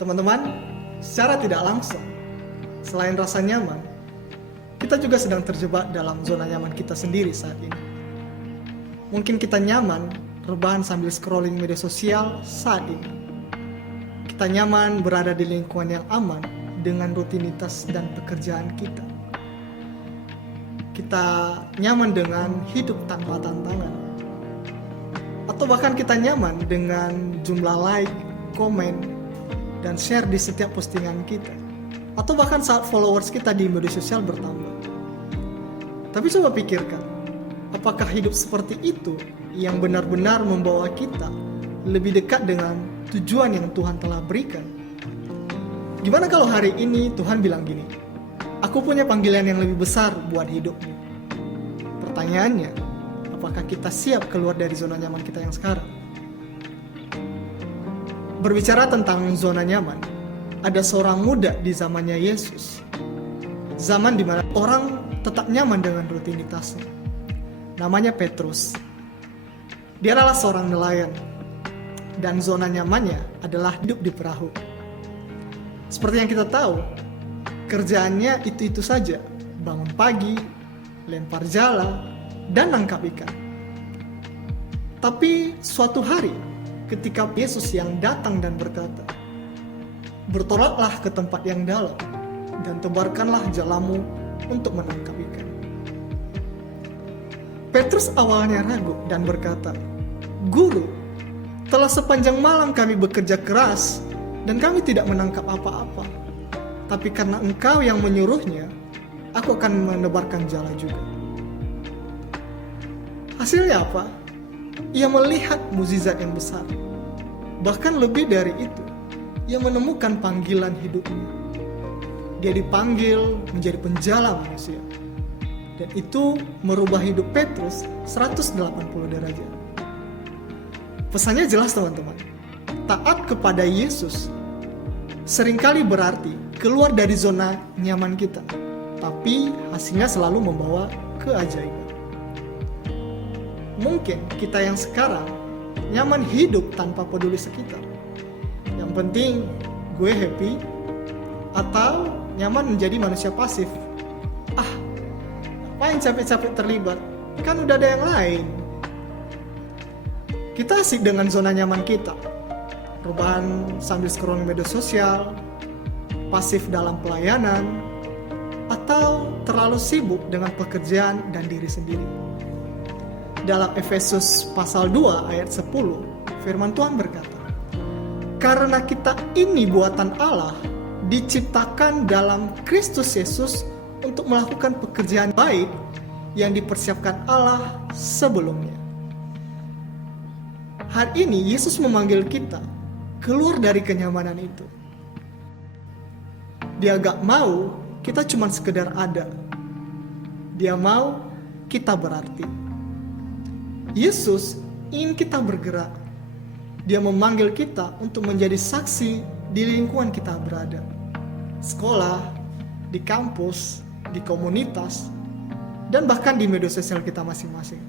Teman-teman, secara tidak langsung, selain rasa nyaman, kita juga sedang terjebak dalam zona nyaman kita sendiri saat ini. Mungkin kita nyaman rebahan sambil scrolling media sosial saat ini. Kita nyaman berada di lingkungan yang aman dengan rutinitas dan pekerjaan kita. Kita nyaman dengan hidup tanpa tantangan. Atau bahkan kita nyaman dengan jumlah like, komen, dan share di setiap postingan kita. Atau bahkan saat followers kita di media sosial bertambah. Tapi coba pikirkan, apakah hidup seperti itu yang benar-benar membawa kita lebih dekat dengan tujuan yang Tuhan telah berikan? Gimana kalau hari ini Tuhan bilang gini, aku punya panggilan yang lebih besar buat hidupmu. Pertanyaannya, apakah kita siap keluar dari zona nyaman kita yang sekarang? Berbicara tentang zona nyaman, ada seorang muda di zamannya Yesus. Zaman di mana orang tetap nyaman dengan rutinitasnya. Namanya Petrus. Dia adalah seorang nelayan, dan zona nyamannya adalah hidup di perahu. Seperti yang kita tahu, kerjaannya itu-itu saja, bangun pagi, lempar jala, dan nangkap ikan. Tapi suatu hari, ketika Yesus yang datang dan berkata, bertolatlah ke tempat yang dalam, dan tebarkanlah jalamu untuk menangkap ikan. Petrus awalnya ragu dan berkata, Guru, telah sepanjang malam kami bekerja keras, dan kami tidak menangkap apa-apa. Tapi karena Engkau yang menyuruhnya, aku akan menebarkan jala juga. Hasilnya apa? Ia melihat mukjizat yang besar. Bahkan lebih dari itu, ia menemukan panggilan hidupnya. Dia dipanggil menjadi penjala manusia. Dan itu merubah hidup Petrus 180 derajat. Pesannya jelas teman-teman. Taat kepada Yesus seringkali berarti keluar dari zona nyaman kita. Tapi hasilnya selalu membawa keajaiban. Mungkin kita yang sekarang nyaman hidup tanpa peduli sekitar. Yang penting gue happy, atau nyaman menjadi manusia pasif. Ngapain capek-capek terlibat? Kan udah ada yang lain. Kita asik dengan zona nyaman kita. Rebahan sambil scrolling media sosial, pasif dalam pelayanan, atau terlalu sibuk dengan pekerjaan dan diri sendiri. Dalam Efesus pasal 2 ayat 10, firman Tuhan berkata, karena kita ini buatan Allah, diciptakan dalam Kristus Yesus untuk melakukan pekerjaan baik yang dipersiapkan Allah sebelumnya. Hari ini Yesus memanggil kita keluar dari kenyamanan itu. Dia gak mau kita cuma sekedar ada. Dia mau kita berarti. Yesus ingin kita bergerak. Dia memanggil kita untuk menjadi saksi di lingkungan kita berada. Sekolah, di kampus, di komunitas, dan bahkan di media sosial kita masing-masing.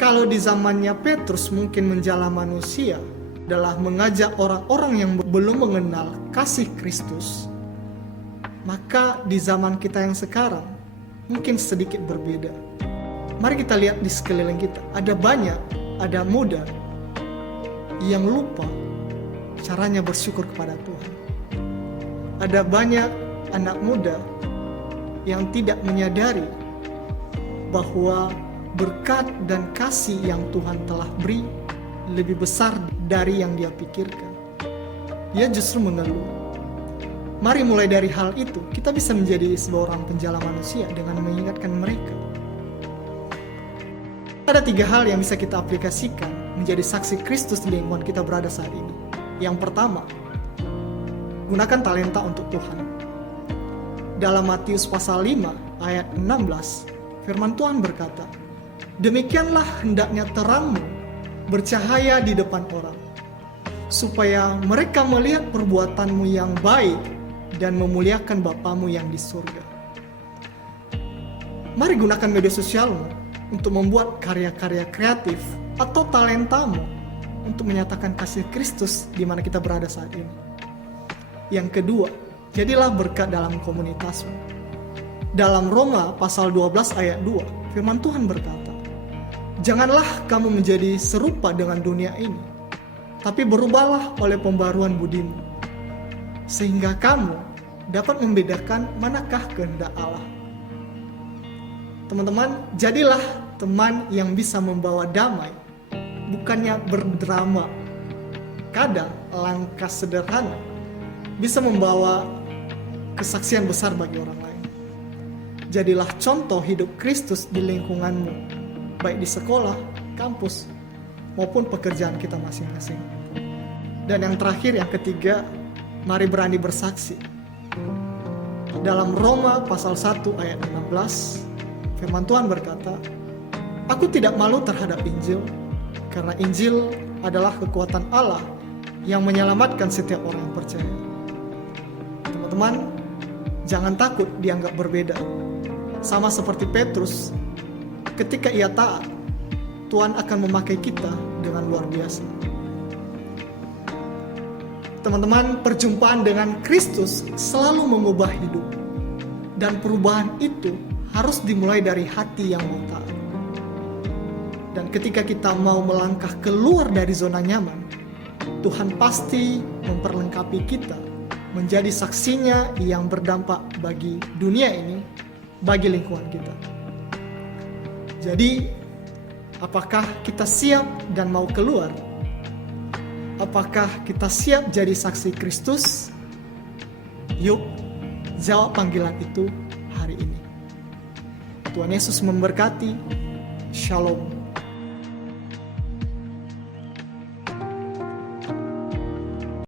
Kalau di zamannya Petrus mungkin menjala manusia adalah mengajak orang-orang yang belum mengenal kasih Kristus, maka di zaman kita yang sekarang mungkin sedikit berbeda. Mari kita lihat di sekeliling kita, ada muda yang lupa caranya bersyukur kepada Tuhan. Ada banyak anak muda yang tidak menyadari bahwa berkat dan kasih yang Tuhan telah beri lebih besar dari yang dia pikirkan. Dia justru mengeluh. Mari mulai dari hal itu, kita bisa menjadi sebuah orang penjala manusia dengan mengingatkan mereka. Ada 3 hal yang bisa kita aplikasikan menjadi saksi Kristus di lingkungan kita berada saat ini. Yang pertama, gunakan talenta untuk Tuhan. Dalam Matius pasal 5 ayat 16, firman Tuhan berkata, demikianlah hendaknya terangmu bercahaya di depan orang, supaya mereka melihat perbuatanmu yang baik dan memuliakan Bapamu yang di surga. Mari gunakan media sosialmu untuk membuat karya-karya kreatif atau talentamu untuk menyatakan kasih Kristus di mana kita berada saat ini. Yang kedua, jadilah berkat dalam komunitasmu. Dalam Roma pasal 12 ayat 2, firman Tuhan berkata, "Janganlah kamu menjadi serupa dengan dunia ini, tapi berubahlah oleh pembaruan budimu, sehingga kamu dapat membedakan manakah kehendak Allah." Teman-teman, jadilah teman yang bisa membawa damai, bukannya berdrama. Kadang langkah sederhana bisa membawa kesaksian besar bagi orang lain. Jadilah contoh hidup Kristus di lingkunganmu, baik di sekolah, kampus, maupun pekerjaan kita masing-masing. Dan yang terakhir, yang ketiga, mari berani bersaksi. Dalam Roma pasal 1 ayat 16, firman Tuhan berkata, "Aku tidak malu terhadap Injil, karena Injil adalah kekuatan Allah yang menyelamatkan setiap orang yang percaya." Teman-teman, jangan takut dianggap berbeda. Sama seperti Petrus, ketika ia taat, Tuhan akan memakai kita dengan luar biasa. Teman-teman, perjumpaan dengan Kristus selalu mengubah hidup. Dan perubahan itu harus dimulai dari hati yang mau taat. Dan ketika kita mau melangkah keluar dari zona nyaman, Tuhan pasti memperlengkapi kita menjadi saksinya yang berdampak bagi dunia ini, bagi lingkungan kita. Jadi, apakah kita siap dan mau keluar? Apakah kita siap jadi saksi Kristus? Yuk, jawab panggilan itu hari ini. Tuhan Yesus memberkati. Shalom.